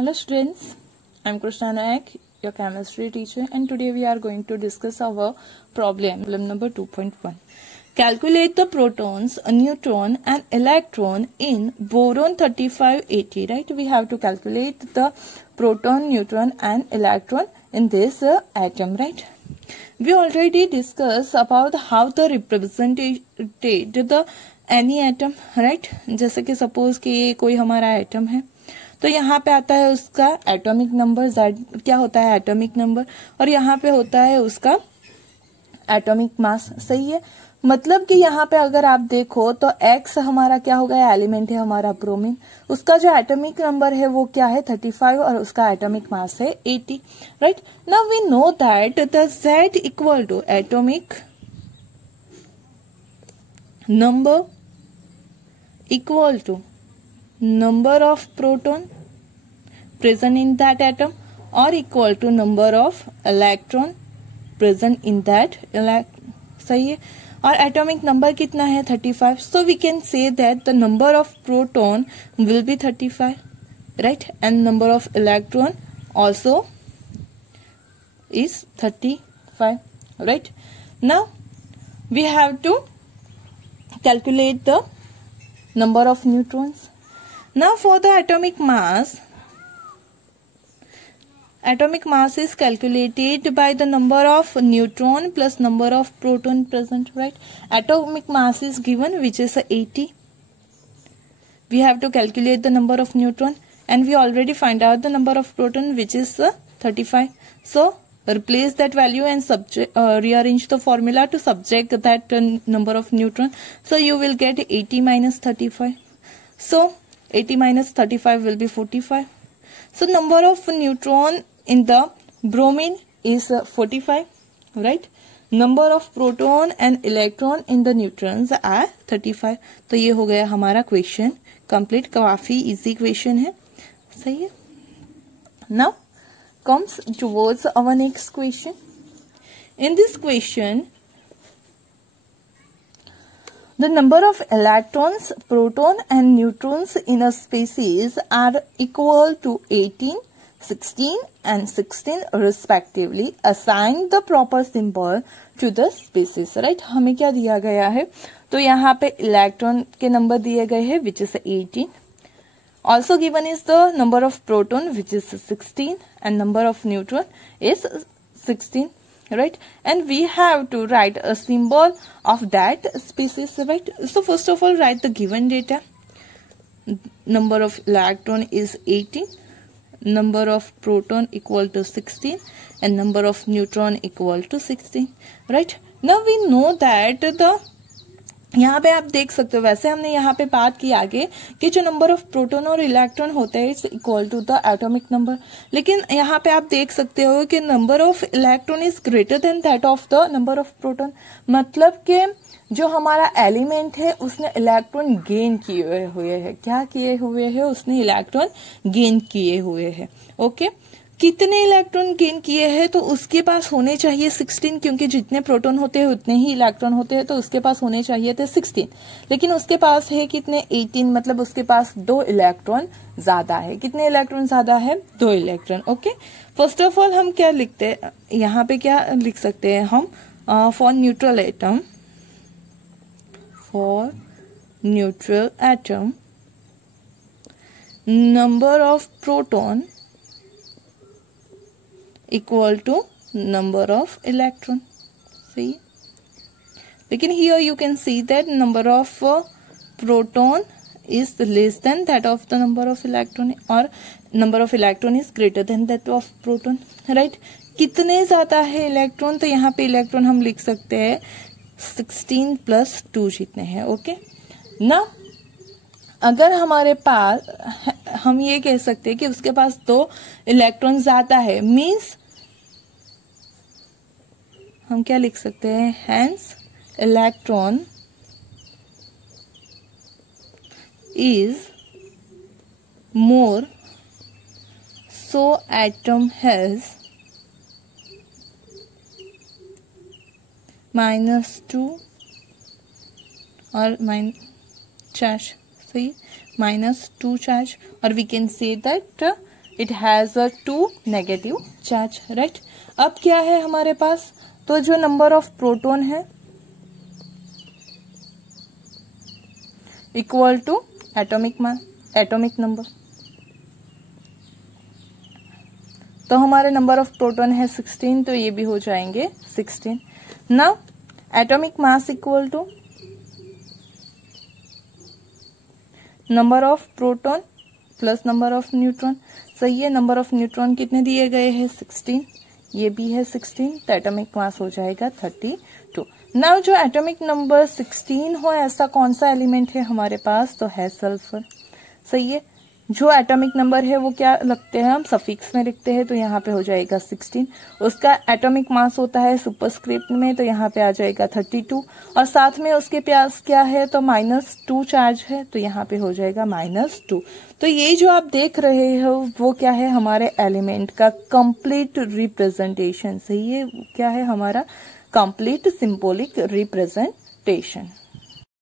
Hello students, I am Krishna Nayak, your chemistry teacher, and today we are going to discuss our problem number 2.1. Calculate the protons, a neutron and electron in boron 3580, right? We have to calculate the proton, neutron and electron in this atom, right? We already discussed about how the represented the any atom, right? जैसे कि suppose कि ये कोई हमारा atom है, तो यहाँ पे आता है उसका एटॉमिक नंबर Z, क्या होता है एटॉमिक नंबर, और यहाँ पे होता है उसका एटॉमिक मास. सही है, मतलब कि यहाँ पे अगर आप देखो तो X हमारा क्या हो गया, एलिमेंट है हमारा ब्रोमीन, उसका जो एटॉमिक नंबर है वो क्या है 35 और उसका एटॉमिक मास है 80. Right, now we know that the Z equal to atomic number equal to number of proton present in that atom or equal to number of electron present in that सही है, और atomic number कितना है 35. So we can say that the number of proton will be 35, right, and number of electron also is 35, right. Now we have to calculate the number of neutrons. Now for the atomic mass is calculated by the number of neutron plus number of proton present, right? Atomic mass is given, which is 80. We have to calculate the number of neutron and we already find out the number of proton, which is 35. So replace that value and rearrange the formula to subtract that number of neutron. So you will get 80 minus 35. So 80 minus 35 will be 45. So number of neutron in the bromine is 45, right? Number of proton and electron in the neutrons are 35. तो ये हो गया हमारा question complete, काफी easy question है. सही है. Now comes towards our next question. In this question, the number of electrons, proton and neutrons in a species are equal to 18, 16 and 16 respectively. Assign the proper symbol to the species. Right? हमें क्या दिया गया है, तो यहाँ पे electron के number दिए गए हैं, which is 18. Also given is the number of proton, which is 16, and number of neutron is 16. Right, and we have to write a symbol of that species, right? So first of all, write the given data. Number of electron is 18, number of proton equal to 16 and number of neutron equal to 16. Right, now we know that the यहाँ पे आप देख सकते हो, वैसे हमने यहाँ पे बात की आगे कि जो नंबर ऑफ प्रोटॉन और इलेक्ट्रॉन होता है it's equal to the atomic number, लेकिन यहाँ पे आप देख सकते हो कि number of electron is greater than that of the number of proton. मतलब कि जो हमारा एलिमेंट है उसने इलेक्ट्रॉन गेन किए हुए हैं. क्या किए हुए हैं, उसने इलेक्ट्रॉन गेन किए हुए हैं. ओके, कितने इलेक्ट्रॉन गेन किए हैं, तो उसके पास होने चाहिए 16, क्योंकि जितने प्रोटॉन होते हैं उतने ही इलेक्ट्रॉन होते हैं, तो उसके पास होने चाहिए थे 16, लेकिन उसके पास है कितने 18, मतलब उसके पास 2 इलेक्ट्रॉन ज्यादा है. कितने इलेक्ट्रॉन ज्यादा है, 2 electron. Okay, first of all हम क्या लिखते हैं, यहाँ पे क्या लिख सकते हैं हम, for neutral atom number of proton equal to number of electron. See, लेकिन here you can see that number of proton is less than that of the number of electron, or number of electron is greater than that of proton. Right, कितने ज्यादा है electron, तो यहाँ पे electron हम लिख सकते हैं 16 प्लस 2 जितने हैं. ओके, ना अगर हमारे पास, हम ये कह सकते हैं कि उसके पास 2 इलेक्ट्रॉन ज्यादा है, मीन्स हम क्या लिख सकते हैं, hence electron is more, so atom has -2 और चार्ज. सही, -2 charge, or we can say that it has a 2 negative charge, right. अब क्या है हमारे पास, तो जो नंबर ऑफ प्रोटॉन है इक्वल टू एटॉमिक नंबर। तो हमारे नंबर ऑफ प्रोटॉन है 16, तो ये भी हो जाएंगे 16। Now atomic mass equal to number of proton plus number of neutron. सही है, नंबर ऑफ न्यूट्रॉन कितने दिए गए हैं 16, ये भी है 16, तो एटॉमिक मास हो जाएगा 32। नाउ जो एटॉमिक नंबर 16 हो ऐसा कौन सा एलिमेंट है हमारे पास, तो है सल्फर। सही है, जो एटॉमिक नंबर है वो क्या लगते हैं, हम सफिक्स में लिखते हैं, तो यहाँ पे हो जाएगा 16। उसका एटॉमिक मास होता है सुपरस्क्रिप्ट में, तो यहाँ पे आ जाएगा 32, और साथ में उसके पास क्या है, तो -2 चार्ज है, तो यहाँ पे हो जाएगा -2। तो ये जो आप देख रहे हो वो क्या है, हमारे एलिमेंट का कंप्लीट रिप्रेजेंटेशन। सही है, क्या है हमारा कंप्लीट सिंबॉलिक रिप्रेजेंटेशन।